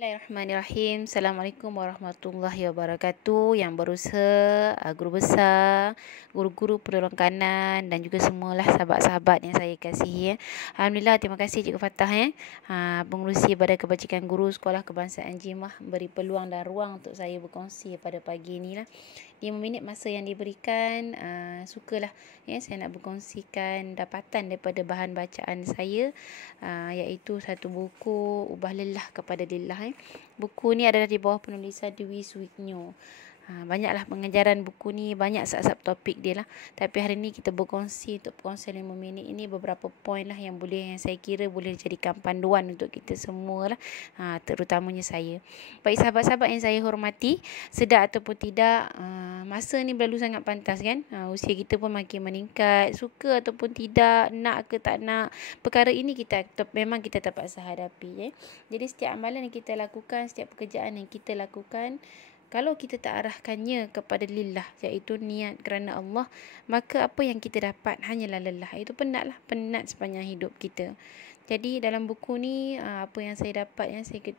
Bismillahirrahmanirrahim. Assalamualaikum warahmatullahi wabarakatuh. Yang berusaha, guru besar, guru-guru penolong kanan dan juga semualah sahabat-sahabat yang saya kasihi. Alhamdulillah, terima kasih Cikgu Fatah pengurusi Badan Kebajikan Guru Sekolah Kebangsaan Jimah beri peluang dan ruang untuk saya berkongsi pada pagi ini lah. 5 minit masa yang diberikan, sukalah saya nak berkongsikan dapatan daripada bahan bacaan saya, iaitu satu buku Ubah Lelah kepada Lillah. Buku ni adalah di bawah penulisan Dwi Suwigno. Banyaklah pengajaran buku ni, banyak sub-sub topik dia lah. Tapi hari ni kita berkongsi untuk perkongsian 5 minit ini beberapa poin lah yang saya kira boleh jadikan panduan untuk kita semua lah, terutamanya saya. Baik sahabat-sahabat yang saya hormati, sedar ataupun tidak, masa ni berlalu sangat pantas kan. Usia kita pun makin meningkat, suka ataupun tidak, nak ke tak nak, perkara ini memang kita terpaksa hadapi. Jadi setiap amalan yang kita lakukan, setiap pekerjaan yang kita lakukan, kalau kita tak arahkannya kepada lillah, iaitu niat kerana Allah, maka apa yang kita dapat hanyalah lelah. Itu penat sepanjang hidup kita. Jadi dalam buku ni, apa yang saya dapat,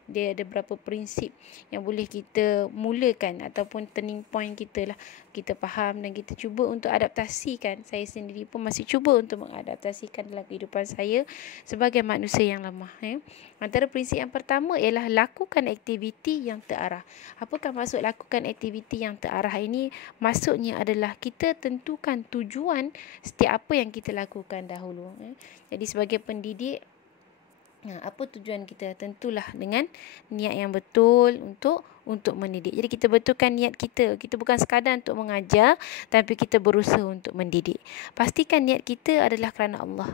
dia ada beberapa prinsip yang boleh kita mulakan ataupun turning point kita lah. Kita faham dan kita cuba untuk adaptasikan. Saya sendiri pun masih cuba untuk mengadaptasikan dalam kehidupan saya sebagai manusia yang lemah. Antara prinsip yang pertama ialah lakukan aktiviti yang terarah. Apakah maksud lakukan aktiviti yang terarah ini? Maksudnya adalah kita tentukan tujuan setiap apa yang kita lakukan dahulu. Jadi sebagai pendidik, apa tujuan kita? Tentulah dengan niat yang betul untuk mendidik. Jadi kita betulkan niat kita. Kita bukan sekadar untuk mengajar, tapi kita berusaha untuk mendidik. Pastikan niat kita adalah kerana Allah.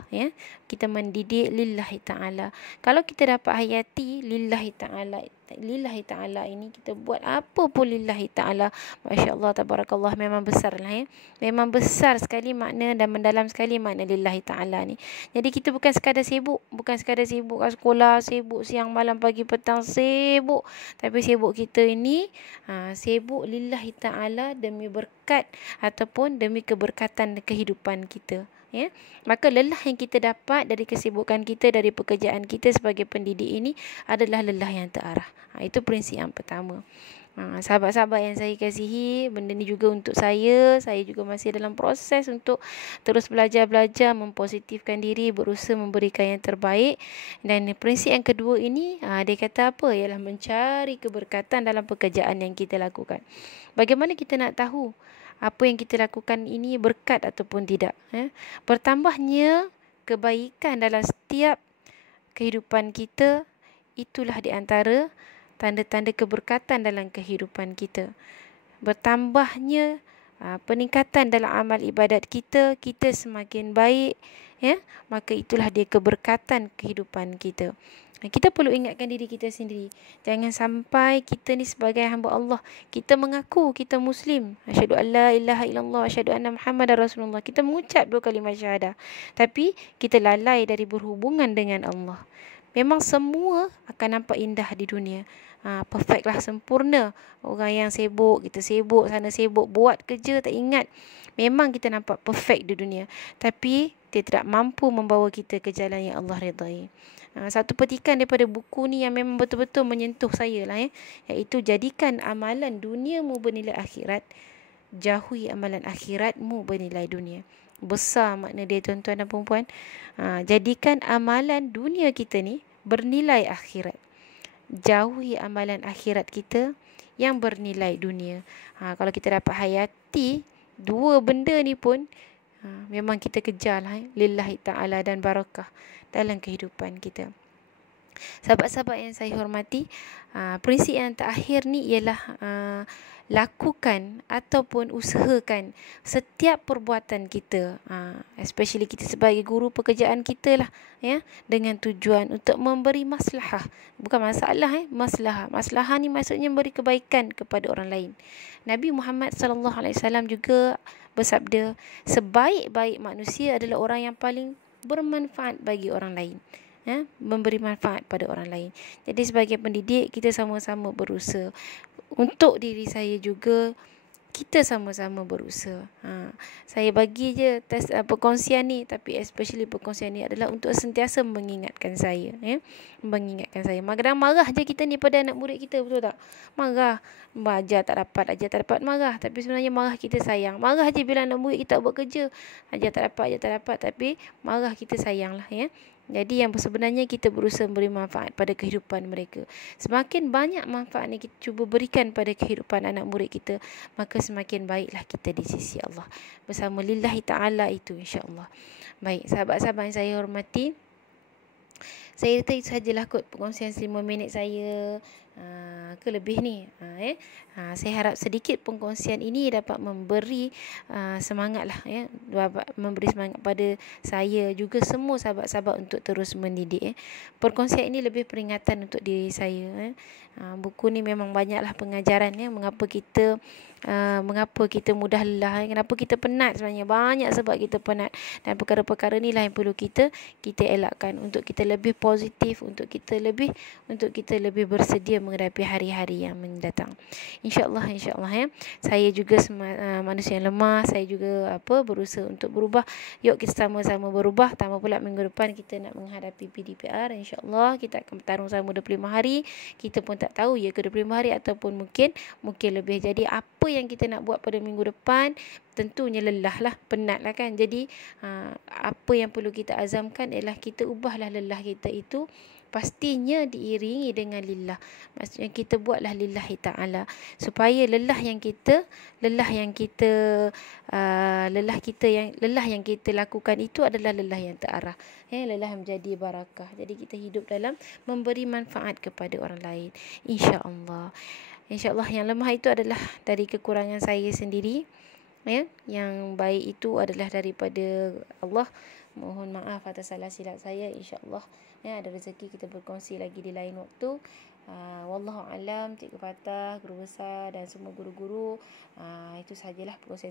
Kita mendidik lillahi ta'ala. Kalau kita dapat hayati lillahi ta'ala ini, kita buat apa pun lillahi ta'ala, Masya Allah, tabarakallah, memang besar lah. Memang besar sekali makna dan mendalam sekali makna lillahi ta'ala ni. Jadi kita bukan sekadar sibuk kat sekolah, sibuk siang malam pagi petang, sibuk. Tapi sibuk kita ini sibuk lillahi ta'ala demi berkat ataupun demi keberkatan kehidupan kita. Maka lelah yang kita dapat dari kesibukan kita, dari pekerjaan kita sebagai pendidik ini adalah lelah yang terarah. Itu prinsip yang pertama. Sahabat-sahabat yang saya kasihi, benda ni juga untuk saya juga masih dalam proses untuk terus belajar, mempositifkan diri, berusaha memberikan yang terbaik. Dan prinsip yang kedua ini, dia kata apa? Ialah mencari keberkatan dalam pekerjaan yang kita lakukan. Bagaimana kita nak tahu apa yang kita lakukan ini berkat ataupun tidak? Bertambahnya kebaikan dalam setiap kehidupan kita, itulah di antara tanda-tanda keberkatan dalam kehidupan kita. Bertambahnya peningkatan dalam amal ibadat kita semakin baik, maka itulah dia keberkatan kehidupan kita. Kita perlu ingatkan diri kita sendiri. Jangan sampai kita ni sebagai hamba Allah, kita mengaku kita Muslim, asyhadu an la ilaha illallah, asyhadu anna Muhammadar Rasulullah, kita mengucap 2 kalimah syahadah, tapi kita lalai dari berhubungan dengan Allah. Memang semua akan nampak indah di dunia, perfect lah, sempurna. Orang yang sibuk, kita sibuk sana sibuk, buat kerja tak ingat. Memang kita nampak perfect di dunia, tapi dia tidak mampu membawa kita ke jalan yang Allah redai. Satu petikan daripada buku ni yang memang betul-betul menyentuh saya lah, iaitu jadikan amalan duniamu bernilai akhirat, jauhi amalan akhiratmu bernilai dunia. Besar makna dia, tuan-tuan dan puan-puan. Jadikan amalan dunia kita ni bernilai akhirat, jauhi amalan akhirat kita yang bernilai dunia. Kalau kita dapat hayati dua benda ni pun, memang kita kejar lah, lillahi ta'ala dan barakah dalam kehidupan kita. Sahabat-sahabat yang saya hormati, prinsip yang terakhir ni ialah lakukan ataupun usahakan setiap perbuatan kita, especially kita sebagai guru, pekerjaan kita lah, dengan tujuan untuk memberi maslahah, bukan masalah, maslahah. Maslahah ni maksudnya memberi kebaikan kepada orang lain. Nabi Muhammad SAW juga bersabda, sebaik-baik manusia adalah orang yang paling bermanfaat bagi orang lain, memberi manfaat pada orang lain. Jadi sebagai pendidik, kita sama-sama berusaha. Untuk diri saya juga, kita sama-sama berusaha. Saya bagi je perkongsian ni, tapi especially perkongsian ni adalah untuk sentiasa mengingatkan saya, mengingatkan saya. Kadang marah je kita ni pada anak murid kita, betul tak? Marah, ajar tak dapat, marah. Tapi sebenarnya marah kita sayang. Marah je bila anak murid kita buat kerja, ajar tak dapat, tapi marah kita sayang lah, Jadi yang sebenarnya kita berusaha beri manfaat pada kehidupan mereka. Semakin banyak manfaat yang kita cuba berikan pada kehidupan anak murid kita, maka semakin baiklah kita di sisi Allah. Bersama lillahi ta'ala itu, insya-Allah. Baik, sahabat-sahabat yang saya hormati, saya rasa itu sajalah kot perkongsian 5 minit saya ke lebih ni. Saya harap sedikit perkongsian ini dapat memberi semangat lah, dapat memberi semangat pada saya juga semua sahabat-sahabat untuk terus mendidik. Perkongsian ini lebih peringatan untuk diri saya. Buku ni memang banyaklah pengajaran, mengapa kita mudah lelah, kenapa kita penat. Sebenarnya banyak sebab kita penat, dan perkara-perkara ni lah yang perlu kita elakkan untuk kita lebih positif, untuk kita lebih bersedia menghadapi hari-hari yang mendatang. InsyaAllah saya juga manusia yang lemah, saya juga berusaha untuk berubah. Yuk kita sama-sama berubah. Tambah pula minggu depan kita nak menghadapi PDPR. InsyaAllah kita akan bertarung selama 25 hari. Kita pun tak tahu ke 25 hari ataupun mungkin lebih. Jadi apa yang kita nak buat pada minggu depan, tentunya lelah lah, penat lah kan. Jadi apa yang perlu kita azamkan ialah kita ubahlah lelah kita itu pastinya diiringi dengan lillah. Maksudnya kita buatlah lillahi ta'ala, supaya lelah yang kita lakukan itu adalah lelah yang terarah, lelah yang menjadi barakah. Jadi kita hidup dalam memberi manfaat kepada orang lain, insya-Allah. InsyaAllah yang lemah itu adalah dari kekurangan saya sendiri, yang baik itu adalah daripada Allah. Mohon maaf atas salah silap saya. InsyaAllah ada rezeki kita berkongsi lagi di lain waktu. Wallahu alam, Cikgu Fatah, guru besar dan semua guru-guru. Itu sajalah proses